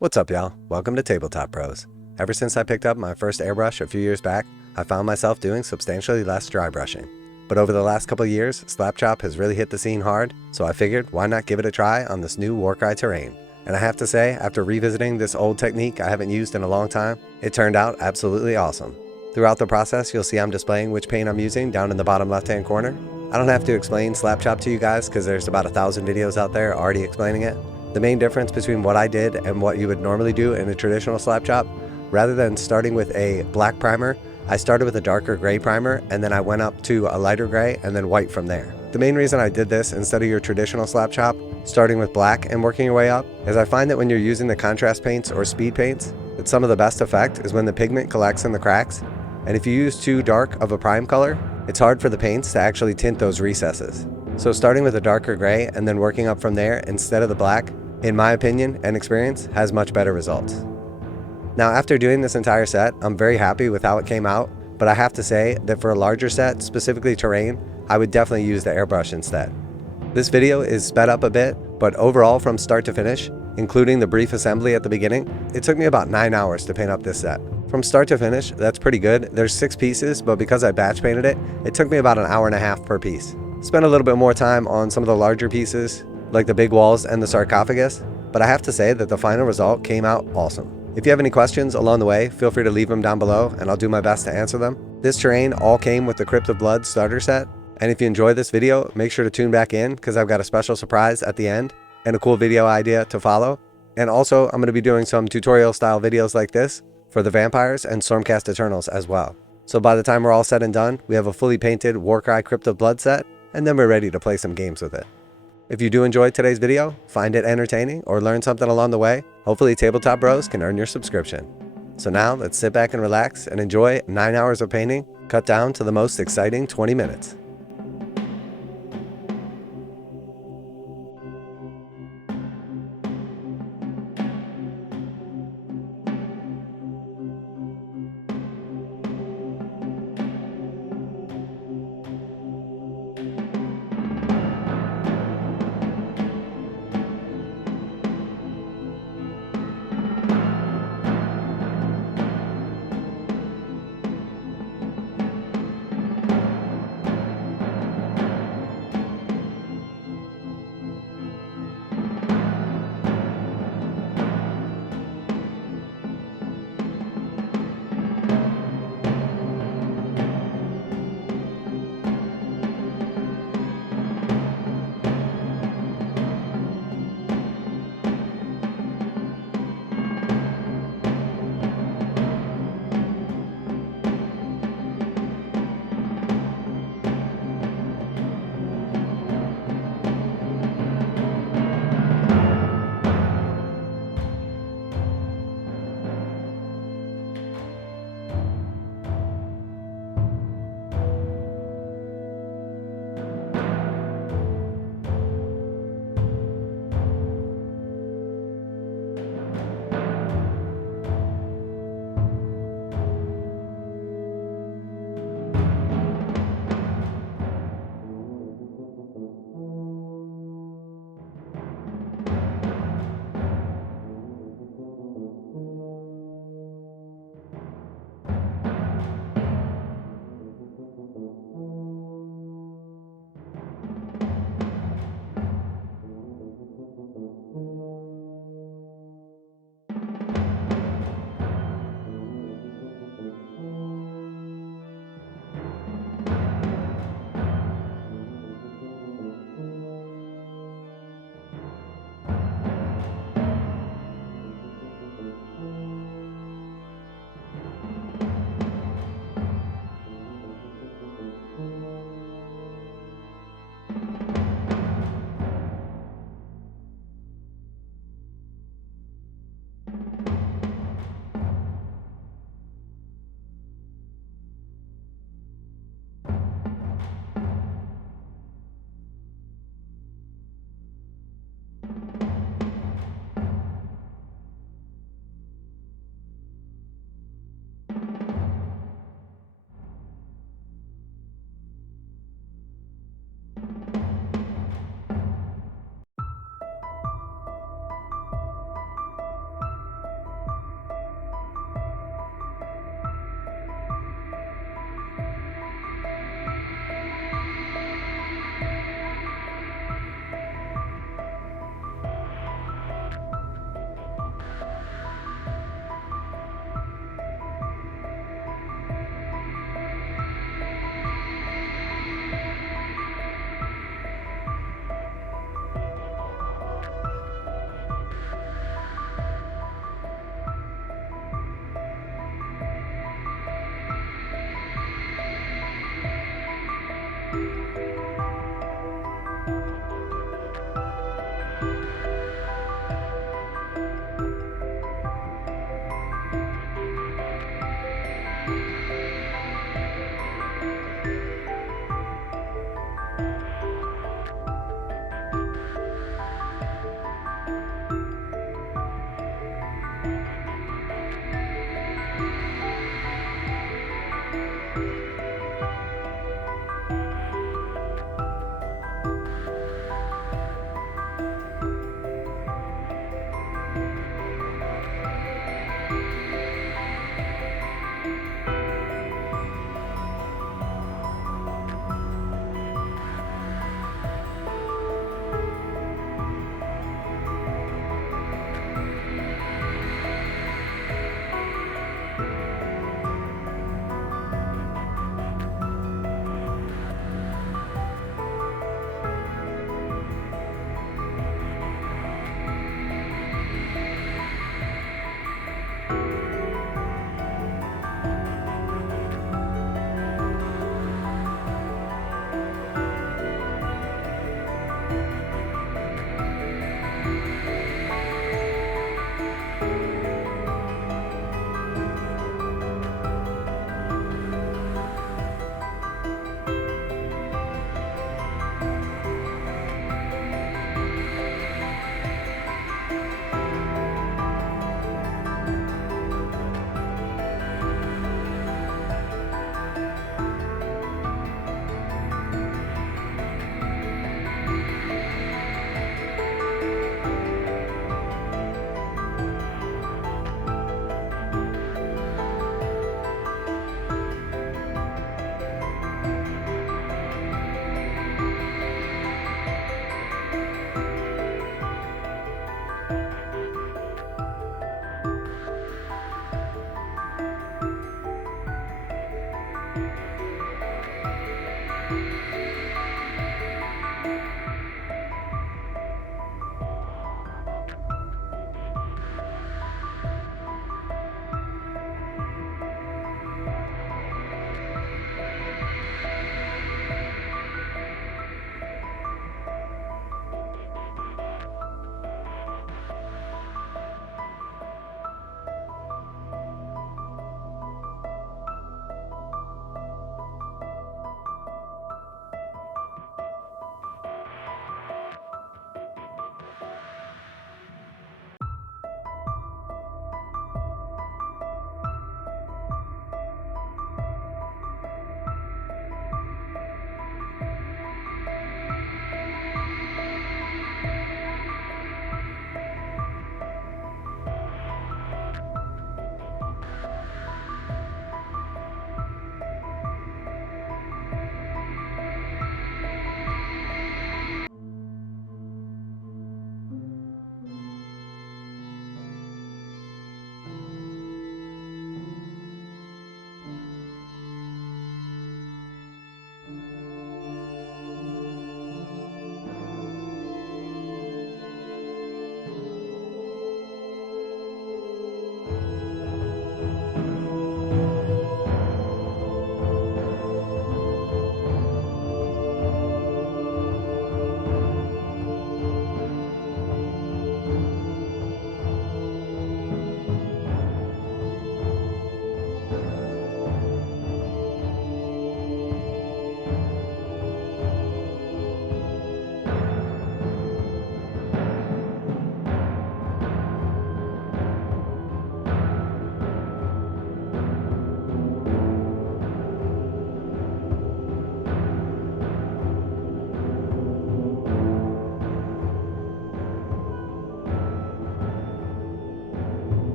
What's up, y'all? Welcome to Tabletop Pros. Ever since I picked up my first airbrush a few years back, I found myself doing substantially less dry brushing. But over the last couple of years, Slapchop has really hit the scene hard, so I figured why not give it a try on this new Warcry terrain. And I have to say, after revisiting this old technique I haven't used in a long time, it turned out absolutely awesome. Throughout the process, you'll see I'm displaying which paint I'm using down in the bottom left-hand corner. I don't have to explain Slapchop to you guys because there's about 1,000 videos out there already explaining it. The main difference between what I did and what you would normally do in a traditional Slapchop, rather than starting with a black primer, I started with a darker gray primer and then I went up to a lighter gray and then white from there. The main reason I did this instead of your traditional Slapchop, starting with black and working your way up, is I find that when you're using the contrast paints or speed paints, that some of the best effect is when the pigment collects in the cracks. And if you use too dark of a prime color, it's hard for the paints to actually tint those recesses. So starting with a darker gray and then working up from there instead of the black, in my opinion and experience, has much better results. Now after doing this entire set, I'm very happy with how it came out, but I have to say that for a larger set, specifically terrain, I would definitely use the airbrush instead. This video is sped up a bit, but overall from start to finish, including the brief assembly at the beginning, it took me about 9 hours to paint up this set. From start to finish, that's pretty good. There's 6 pieces, but because I batch painted it, it took me about an hour and a half per piece. Spent a little bit more time on some of the larger pieces, like the big walls and the sarcophagus, but I have to say that the final result came out awesome. If you have any questions along the way, feel free to leave them down below and I'll do my best to answer them. This terrain all came with the Crypt of Blood starter set, and if you enjoyed this video, make sure to tune back in because I've got a special surprise at the end and a cool video idea to follow. And also, I'm going to be doing some tutorial style videos like this for the Vampires and Stormcast Eternals as well. So by the time we're all said and done, we have a fully painted Warcry Crypt of Blood set, and then we're ready to play some games with it. If you do enjoy today's video, find it entertaining, or learn something along the way, hopefully Tabletop Bros can earn your subscription. So now let's sit back and relax and enjoy 9 hours of painting, cut down to the most exciting 20 minutes.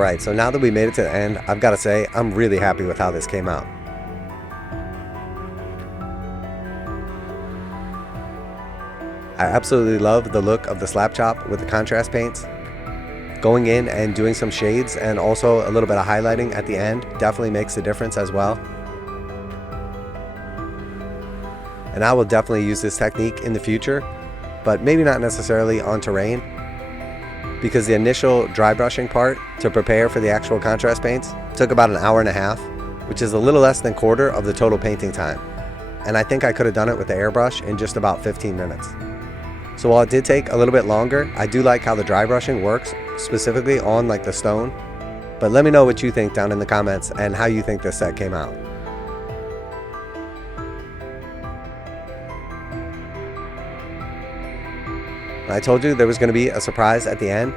Alright, so now that we made it to the end, I've got to say, I'm really happy with how this came out. I absolutely love the look of the Slapchop with the contrast paints. Going in and doing some shades and also a little bit of highlighting at the end definitely makes a difference as well. And I will definitely use this technique in the future, but maybe not necessarily on terrain, because the initial dry brushing part to prepare for the actual contrast paints took about an hour and a half, which is a little less than quarter of the total painting time. And I think I could have done it with the airbrush in just about 15 minutes. So while it did take a little bit longer, I do like how the dry brushing works, specifically on like the stone. But let me know what you think down in the comments and how you think this set came out. I told you there was going to be a surprise at the end,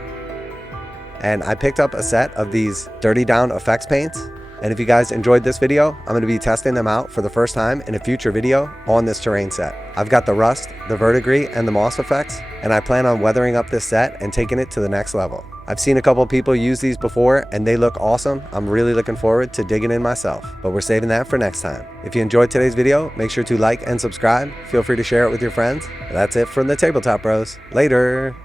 and I picked up a set of these Dirty Down effects paints, and if you guys enjoyed this video, I'm going to be testing them out for the first time in a future video on this terrain set. I've got the Rust, the Verdigrris, and the Moss effects, and I plan on weathering up this set and taking it to the next level. I've seen a couple people use these before and they look awesome. I'm really looking forward to digging in myself, but we're saving that for next time. If you enjoyed today's video, make sure to like and subscribe. Feel free to share it with your friends. That's it from the Tabletop Bros. Later.